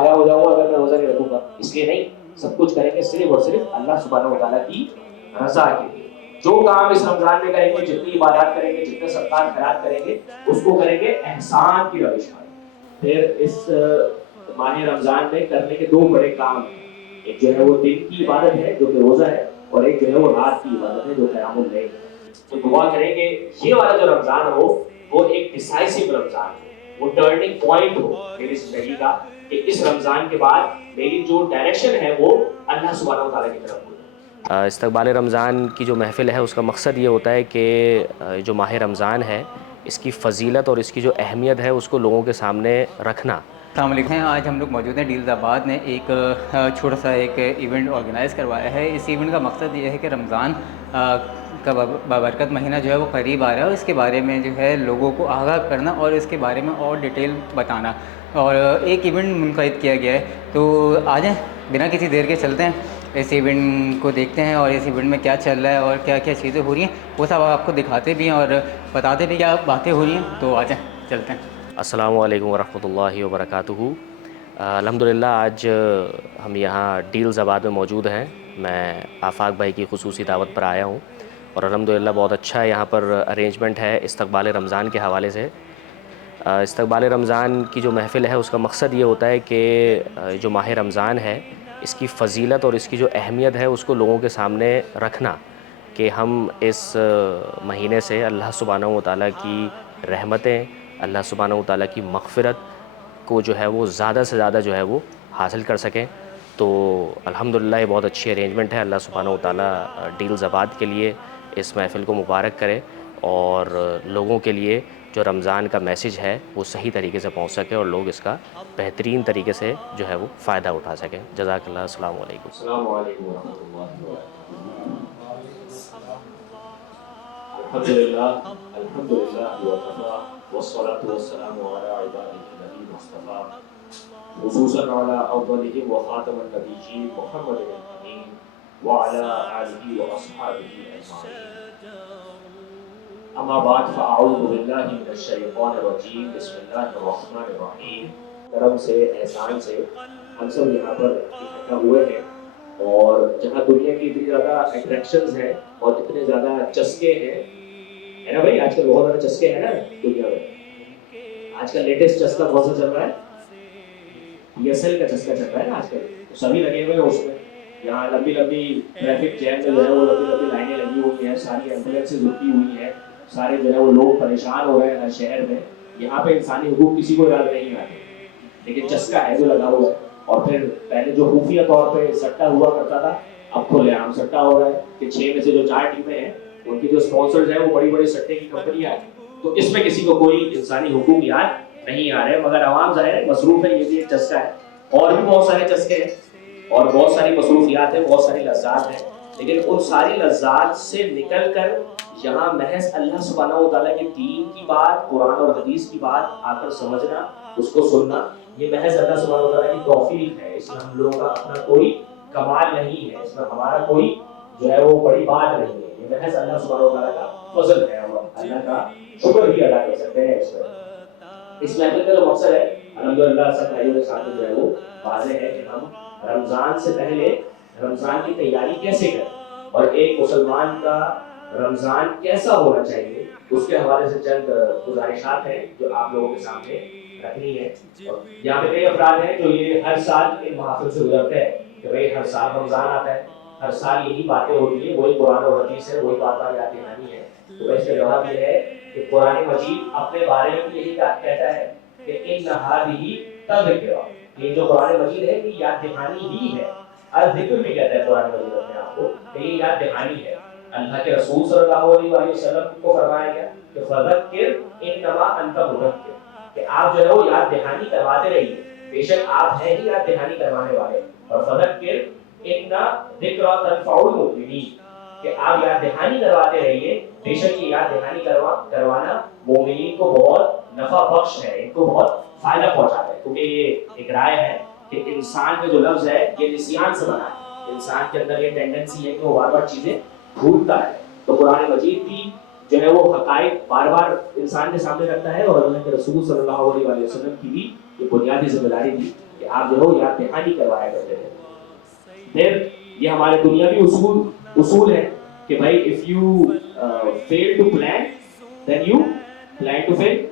سرمایہ ہو جاؤں گا اگر میں روزہ نہیں رکھوں گا. اس لیے نہیں, سب کچھ کریں گے صرف اور صرف اللہ سبحانہ و تعالیٰ کی رضا کے لیے. جو کام اس رمضان میں کریں گے, جتنی عبادات کریں گے, جتنے صدقات خیرات کریں گے, اس کو کریں گے احسان کی روش میں. پھر اس ماہ رمضان میں کرنے کے دو بڑے کام ہیں. ایک جو ہے وہ دن کی عبادت ہے جو کہ روزہ ہے, اور ایک جو ہے وہ رات کی عبادت ہے جو قیام اللیل. تو دعا کریں کہ یہ والا جو رمضان ہو وہ ایک ڈیسائسو رمضان ہو, وہ ٹرننگ پوائنٹ ہو میری زندگی کا, کہ اس رمضان کے بعد میری جو ڈائریکشن ہے وہ اللہ سبحانہ و تعالیٰ کی طرف ہو. استقبال رمضان کی جو محفل ہے اس کا مقصد یہ ہوتا ہے کہ جو ماہ رمضان ہے اس کی فضیلت اور اس کی جو اہمیت ہے اس کو لوگوں کے سامنے رکھنا. السلام علیکم. آج ہم لوگ موجود ہیں ڈیلز آباد میں. ایک چھوٹا سا ایک ایونٹ آرگنائز کروایا ہے. اس ایونٹ کا مقصد یہ ہے کہ رمضان کا بابرکت مہینہ جو ہے وہ قریب آ رہا ہے, اور اس کے بارے میں جو ہے لوگوں کو آگاہ کرنا اور اس کے بارے میں اور ڈیٹیل بتانا, اور ایک ایونٹ منعقد کیا گیا ہے. تو آ جائیں, بنا کسی دیر کے چلتے ہیں اس ایونٹ کو دیکھتے ہیں, اور اس ایونٹ میں کیا چل رہا ہے اور کیا کیا چیزیں ہو رہی ہیں وہ سب آپ کو دکھاتے بھی ہیں اور بتاتے بھی کیا باتیں ہو رہی ہیں. تو آ جائیں, چلتے ہیں. السلام علیکم ورحمۃ اللہ وبرکاتہ. الحمدللہ آج ہم یہاں ڈیلز آباد میں موجود ہیں. میں آفاق بھائی کی خصوصی دعوت پر آیا ہوں, اور الحمدللہ بہت اچھا یہاں پر ارینجمنٹ ہے استقبال رمضان کے حوالے سے. استقبال رمضان کی جو محفل ہے اس کا مقصد یہ ہوتا ہے کہ جو ماہ رمضان ہے اس کی فضیلت اور اس کی جو اہمیت ہے اس کو لوگوں کے سامنے رکھنا, کہ ہم اس مہینے سے اللہ سبحانہ و تعالیٰ کی رحمتیں, اللہ سبحانہ و تعالیٰ کی مغفرت کو جو ہے وہ زیادہ سے زیادہ جو ہے وہ حاصل کر سکیں. تو الحمدللہ یہ بہت اچھی ارینجمنٹ ہے. اللہ سبحانہ و تعالیٰ ڈیلز آباد کے لیے اس محفل کو مبارک کرے, اور لوگوں کے لیے جو رمضان کا میسج ہے وہ صحیح طریقے سے پہنچ سکے اور لوگ اس کا بہترین طریقے سے جو ہے وہ فائدہ اٹھا سکیں. جزاک اللہ. السلام علیکم. السلام علیکم ورحمۃ اللہ وبرکاتہ. الحمدللہ وکفیٰ والصلاة والسلام علی عبادہ الذین اصطفیٰ, خصوصاً علی افضلہم وخاتم النبیین محمد الامین وعلی آلہ واصحابہ اجمعین. اما بعد فاعوذ باللہ من الشیطان الرجیم. بسم اللہ الرحمن الرحیم. کرم سے, احسان سے ہم سب یہاں پر اکٹھا ہوئے ہیں, اور جہاں دنیا کی اتنی زیادہ اٹریکشنز ہیں اور اتنے زیادہ چسکے ہیں, ہے نا بھائی, آج کل بہت زیادہ چسکے ہیں نا دنیا میں. آج کل لیٹسٹ چسکا کون سا چل رہا ہے؟ PSL کا چسکا چل رہا ہے نا آج کل. سبھی لگے ہوئے ہیں اس میں. یہاں لمبی لمبی ٹریفک جیم میں جو ہے وہ لمبی لمبی لائنیں لگی ہوئی ہیں, ساری ایمبولینسز رکی ہوئی ہیں, سارے جو ہے وہ لوگ پریشان ہو رہے ہیں ہر شہر میں. یہاں پہ انسانی حقوق کسی کو یاد نہیں آتے, لیکن چسکا ہے جو لگا ہوا ہے. اور پھر پہلے جو خفیہ طور پہ سٹا ہوا کرتا تھا, اب کھلے عام سٹا ہو رہا ہے کہ 6 میں سے جو 4 ٹیمیں ہیں ان کی جو اسپانسرز ہیں وہ بڑی بڑی سٹے کی کمپنیاں ہیں. تو اس میں کسی کو کوئی انسانی حقوق یاد نہیں آ رہے, مگر عوام ظاہر ہے مصروف ہے, یہ بھی ایک چسکا ہے. اور بھی بہت سارے چسکے ہیں اور بہت ساری مصروفیات ہیں, بہت ساری لذات ہیں, لیکن ان ساری لذات سے نکل کر یہاں محض اللہ سبحانہ و تعالیٰ کے دین کی بات, قرآن اور حدیث کی بات آ کر سمجھنا, اس کو سننا, یہ محض اللہ سبحانہ و تعالیٰ کی توفیق ہے. اس میں ہم لوگوں کا اپنا کوئی کمال نہیں ہے, اس میں ہمارا کوئی جو ہے وہ بڑی بات نہیں ہے. یہ محض اللہ سبحانہ و تعالیٰ کا فضل ہے, اور اللہ کا شکر بھی ادا کر سکتے ہیں اس میں. اس محفل کا جو مقصد ہے الحمدللہ سب بھائیوں کے ساتھ جو ہے وہ واضح ہے کہ ہم رمضان سے پہلے رمضان کی تیاری کیسے کریں, اور ایک مسلمان کا رمضان کیسا ہونا چاہیے, اس کے حوالے سے چند گزارشات ہیں جو آپ لوگوں کے سامنے رکھنی ہے. اور یہاں پہ کئی افراد ہیں جو یہ ہر سال ان محافل سے گزرتے ہیں کہ بھائی ہر سال رمضان آتا ہے, ہر سال یہی باتیں ہوتی ہیں, وہی قرآن اور حدیث ہے, وہی بات بات یاد دہانی ہے. تو اس کا جواب یہ ہے کہ قرآن مجید اپنے بارے میں یہی کہتا ہے کہ ان هذه تذکرہ, یہ جو قرآن مجید ہے یہ یاد دہانی ہی ہے. الذکر بھی کہتا ہے قرآن مجید اپنے آپ کو کہ یہ یاد دہانی ہے. اللہ کے رسول صلی اللہ علیہ وسلم کو فرمایا گیا کہ فذکر انما انت مذکر, کہ آپ جو ہے وہ یاد دہانی کرواتے رہیے, بے شک آپ ہیں ہی یاد دہانی کروانے والے. اور فذکر ان ذکر تنفع المؤمنین, کہ آپ یاد دہانی کرواتے رہیے, بے شک یہ یاد دہانی کروانا مومنین کو بہت نفع بخش ہے, ان کو بہت فائدہ پہنچاتا ہے. کیونکہ یہ ایک رائے ہے کہ انسان کا جو لفظ ہے یہ نسیان سے بنا ہے, انسان کے اندر یہ ٹینڈنسی ہے کہ وہ بار بار چیزیں بھولتا ہے. تو قرآن مجید بھی جو ہے وہ حقائق بار بار انسان کے سامنے رکھتا ہے, اور اللہ کے رسول صلی اللہ علیہ وسلم کی بھی یہ بنیادی ذمہ داری تھی کہ آپ جو ہے یاد دہانی کروایا کرتے تھے. پھر یہ ہمارے دنیاوی اصول ہے کہ بھائی if you fail to plan then you plan to fail.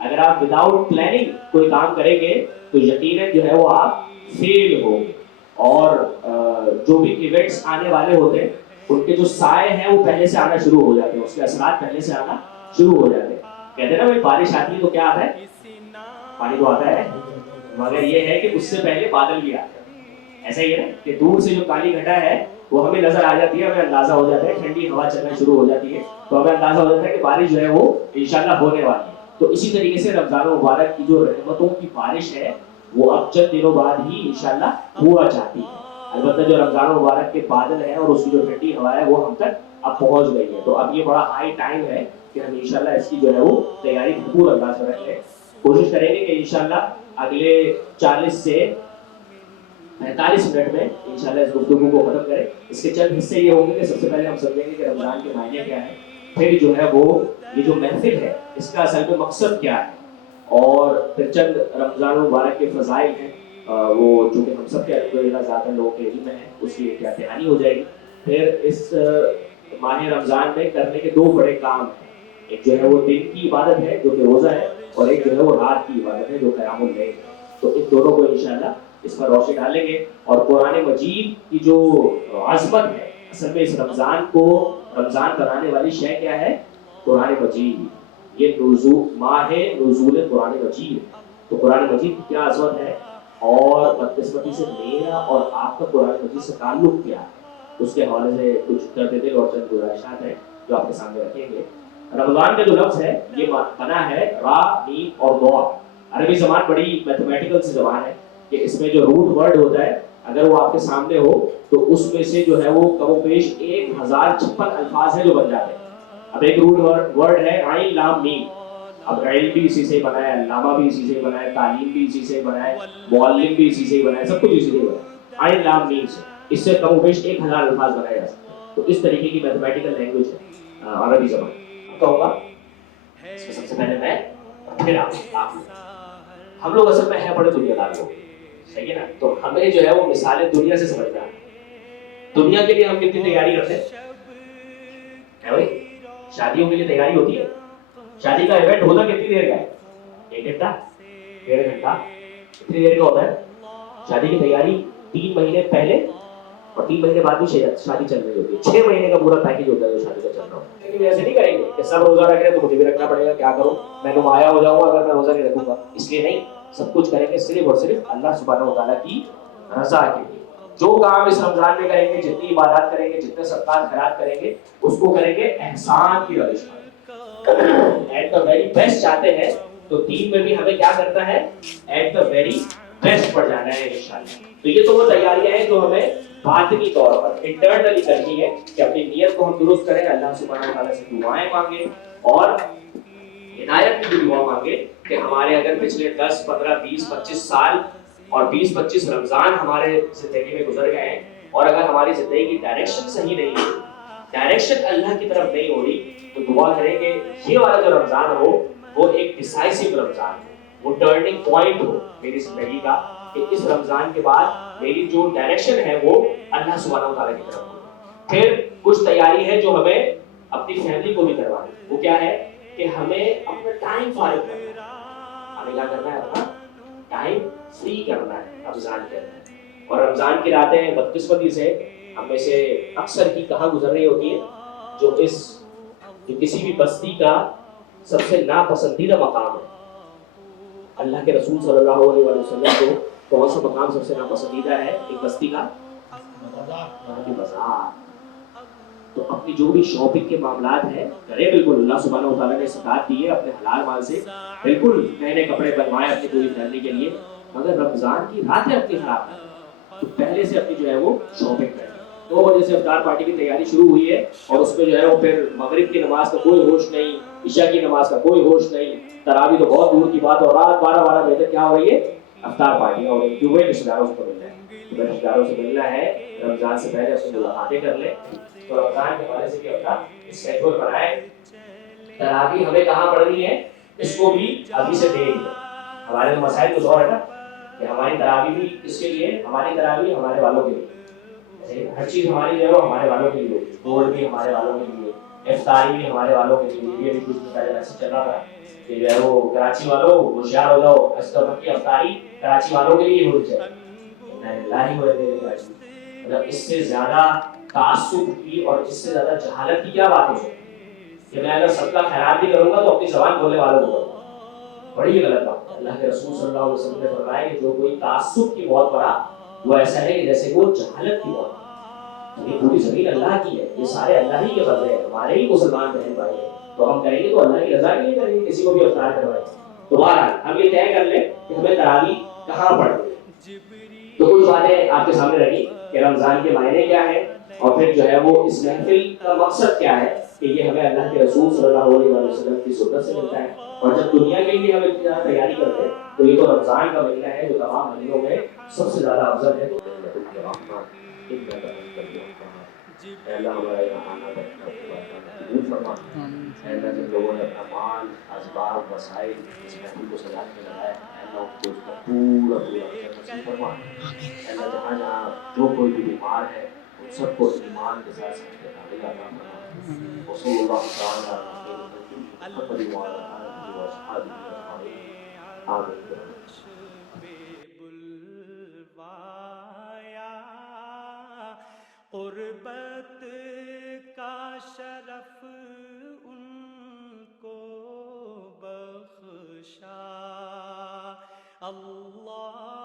اگر آپ وداؤٹ پلاننگ کوئی کام کریں گے تو یقیناً جو ہے وہ آپ فیل ہوں گے. اور جو بھی ایونٹس آنے والے ہوتے ہیں ان کے جو سائے ہیں وہ پہلے سے آنا شروع ہو جاتے ہیں, اس کے اثرات پہلے سے آنا شروع ہو جاتے ہیں. کہتے ہیں نا بھائی بارش آتی ہے تو کیا آتا ہے, پانی تو آتا ہے, مگر یہ ہے کہ اس سے پہلے بادل بھی آتے ہیں. ایسا ہی ہے نا کہ دور سے جو کالی گھٹا ہے وہ ہمیں نظر آ جاتی ہے, ہمیں اندازہ ہو جاتا ہے, ٹھنڈی ہوا چلنا شروع ہو جاتی ہے تو ہمیں اندازہ ہو جاتا ہے کہ بارش جو ہے وہ انشاءاللہ ہونے والی ہے. تو اسی طریقے سے رمضان مبارک کی جو رحمتوں کی بارش ہے وہ اب چند دنوں بعد ہی انشاءاللہ ہوا چاہتی ہے. البتہ جو رمضان مبارک کے بادل ہیں اور اس کی جو ٹھنڈی ہوا ہے وہ ہم تک اب پہنچ گئی ہے. تو اب یہ بڑا ہائی ٹائم ہے کہ ہم انشاءاللہ اس کی جو ہے وہ تیاری بھرپور انداز میں رکھ لیں. کوشش کریں گے کہ انشاءاللہ اگلے 40 سے 45 منٹ میں انشاءاللہ اس گفتگو کو ختم کریں. اس کے چند حصے یہ ہوں گے کہ سب سے پہلے ہم سمجھیں گے کہ رمضان کے معنی کیا ہے, پھر جو ہے وہ یہ جو محفل ہے اس کا اصل میں مقصد کیا ہے, اور پھر چند رمضان مبارک کے فضائل ہیں وہ چونکہ ہم سب کے الحمدللہ زیادہ لوگوں کے علم میں ہے اس کی ایک دہانی ہو جائے گی. پھر اس ماہ رمضان میں کرنے کے 2 بڑے کام ہیں, ایک جو ہے وہ دن کی عبادت ہے جو کہ روزہ ہے, اور ایک جو ہے وہ رات کی عبادت ہے جو قیام اللیل. تو ان دونوں کو انشاءاللہ اس پر روشنی ڈالیں گے. اور قرآن مجید کی جو عظمت ہے, اصل میں اس رمضان کو رمضان بنانے والی شے کیا ہے, قرآن مجید. یہ ماہ نزول قرآن مجید. تو قرآن مجید کی کیا عظمت ہے اور بدقسمتی سے میرا اور آپ کا قرآن مجید سے تعلق کیا ہے, اس کے حوالے سے کچھ درد دل اور چند گزارشات ہیں جو آپ کے سامنے رکھیں گے. رمضان کا جو لفظ ہے یہ بنا ہے را میم اور ضاد. عربی زبان بڑی میتھمیٹیکل سی زبان ہے کہ اس میں جو روٹ ورڈ ہوتا ہے اگر وہ آپ کے سامنے ہو تو اس میں سے جو ہے وہ کم و بیش 1056 الفاظ ہیں جو بن جاتے ہیں. اب ایک روٹ ورڈ ہے عین لام میم, اب علم بھی اسی سے بنا ہے, علامہ بھی اسی سے بنا ہے, تعلیم بھی اسی سے بنا ہے, معلم بھی اسی سے بنا ہے, سب کچھ اسی سے بنا ہے. عین لام میم سے اس سے کم و بیش 1000 الفاظ بنائے جا سکتے ہیں. تو اس طریقے کی میتھمیٹیکل لینگویج ہے عربی زبان. تو ہوگا اس میں سب سے پہلے میں پھر آپ ہم لوگ اصل میں ہیں بڑے دنیا دار لوگ, صحیح ہے نا. تو ہمیں جو ہے وہ مثالیں دنیا سے سمجھنا ہے. دنیا کے لیے ہم کتنی تیاری کرتے ہیں بھائی, شادیوں کے لیے تیاری ہوتی ہے. شادی کا ایونٹ ہوتا کتنی دیر کا ہے, 1 گھنٹہ 1.5 گھنٹہ, کتنی دیر کا ہوتا ہے. شادی کی تیاری 3 مہینے پہلے اور 3 مہینے بعد بھی شادی چل رہی ہوتی ہے. 6 مہینے کا پورا پیکج ہوتا ہے جو شادی کا چل رہا ہوتا ہے. لیکن ایسے نہیں کریں گے کہ سب روزہ رکھ رہے ہیں تو مجھے بھی رکھنا پڑے گا, کیا کروں میں نمایاں ہو جاؤں گا اگر میں روزہ نہیں رکھوں گا. اس لیے نہیں, سب کچھ کریں گے صرف اور صرف اللہ سبحانہ و تعالیٰ کی رضا کے لیے. جو کام اس رمضان میں کریں گے, جتنی عبادات کریں گے, جتنے صدقات خیرات کریں گے, اس کو کریں گے احسان کی روش میں. ایٹ دا ویری بیسٹ چاہتے ہیں تو دین میں بھی ہمیں کیا کرنا ہے, ایٹ دا ویری بیسٹ پر جانا ہے انشاءاللہ. تو یہ تو وہ تیاریاں ہیں جو ہمیں باطنی طور پر انٹرنلی کرنی ہے کہ اپنی نیت کو ہم درست کریں, اللہ سبحانہ و تعالیٰ سے دعائیں مانگیں اور ہدایت کی دعا مانگیں کہ ہمارے اگر پچھلے 10 15 20 25 سال اور 20 25 رمضان ہمارے زندگی میں گزر گئے ہیں اور اگر ہماری زندگی کی ڈائریکشن صحیح نہیں ہے, ڈائریکشن اللہ کی طرف نہیں ہو رہی, تو دعا کریں کہ یہ والا جو رمضان ہو وہ ایک ڈیسائسو رمضان ہو, وہ ٹرننگ پوائنٹ ہو میری زندگی کا, کہ اس رمضان کے بعد میری جو ڈائریکشن ہے وہ اللہ سبحانہ و تعالیٰ کی طرف ہو. پھر کچھ تیاری ہے جو ہمیں اپنی فیملی کو بھی کروانی. وہ کیا ہے کہ ہمیں اپنا ٹائم فارغ کرنا ہے. ہمیں کیا کرنا ہے, اپنا ٹائم فری کرنا ہے رمضان کے اندر. اور رمضان کی راتیں بدقسمتی سے ہم میں سے اکثر کی کہاں گزر رہی ہوتی ہے, جو کسی بھی بستی کا سب سے ناپسندیدہ مقام ہے. اللہ کے رسول صلی اللہ علیہ وسلم کو کون سا مقام سب سے ناپسندیدہ ہے ایک بستی کا؟ بازار. تو اپنی جو بھی شاپنگ کے معاملات ہیں کرے بالکل, اللہ سبحانہ و تعالیٰ نے سکھات دی ہے اپنے حلال مال سے بالکل نئے نئے کپڑے بنوائے اپنی پوری فیملی کے لیے, مگر رمضان کی راتیں اپنی خراب ہے تو پہلے سے اپنی جو ہے وہ شاپنگ کریں. 2 بجے سے افطار پارٹی کی تیاری شروع ہوئی ہے اور اس میں جو ہے وہ پھر مغرب کی نماز کا کوئی ہوش نہیں, عشاء کی نماز کا کوئی ہوش نہیں, تراویح تو بہت دور کی بات, اور رات 12 بجے تک کیا ہو رہی ہے, افطار پارٹیاں ہو رہی ہیں. کیوں؟ رشتہ داروں سے ملنا ہے, رشتہ داروں سے ملنا ہے, رمضان سے پہلے اپنی ملاقاتیں کر لیں. تو رمضان کے حوالے سے بھی اپنا اسکیڈول بنائیں. تراویح ہمیں کہاں پڑھنی ہے اس کو بھی ابھی سے دیکھ لیں. ہمارے مسائل کچھ اور ہے نا کہ ہماری تراویح بھی کس کے لیے، ہماری تراویح ہمارے والوں کے لیے، ہر چیز ہماری جو ہے وہ ہمارے والوں کے لیے ہوگی، بورڈ بھی ہمارے والوں کے لیے، افطاری بھی ہمارے والوں کے لیے، یہ بھی کچھ دن پہلے ایسے چل رہا تھا کہ جو ہے وہ کراچی والوں ہوشیار ہو جاؤ، استفر کی افطاری کراچی والوں کے لیے ہونی چاہیے، مطلب اس سے زیادہ تعصب کی اور اس سے زیادہ جہالت کی کیا بات ہو سکتی ہے کہ میں اگر صدقہ خیرات بھی کروں گا تو اپنی زبان بولنے والوں کو کروں گا، بڑی غلط بات ہے۔ اللہ کے رسول صلی اللہ علیہ وسلم نے فرمایا کہ جو کوئی تعصب کی موت پڑا وہ ایسا ہے کہ جیسے وہ جہالت کی موت، یہ پوری زمین اللہ کی ہے، یہ سارے اللہ ہی کے بندے ہیں، ہمارے ہی مسلمان بہن بھائی ہیں، تو ہم کریں گے تو اللہ کی رضا کے لیے کریں گے، کسی کو بھی افطار کروائیں۔ تو بہرحال ہم یہ طے کر لیں کہ ہمیں تراویح کہاں پڑھنی ہے۔ تو کچھ باتیں آپ کے سامنے رکھی کہ رمضان کے معنی کیا ہے، اور پھر جو ہے وہ اس محفل کا مقصد کیا ہے کہ یہ ہمیں اللہ کے رسول صلی اللہ علیہ وسلم کی سنت سے ملتا ہے، اور جب دنیا کے لیے ہم ابتدا تیاری کرتے ہیں تو یہ تو رمضان کا مہینہ ہے جو تمام مہینوں میں سب سے زیادہ افضل ہے۔ اے اللہ ہمارا یہاں آنا بیٹھنا قبول فرما، اے اللہ جن لوگوں نے اپنا مال، اسباب، وسائل اس محفل کو سجانے میں لگایا ہے، اے اللہ ان کو اس کا پورا پورا اجر نصیب فرما، اے اللہ جہاں جہاں جو کوئی بھی بیمار ہے ان سب کو ایمان کے ساتھ صحت کاملہ عطا فرما، وصلی اللہ تعالی علی خیر خلقہ محمد وعلی آلہ واصحابہ اجمعین، آمین۔ قربت کا شرف ان کو بخشا اللہ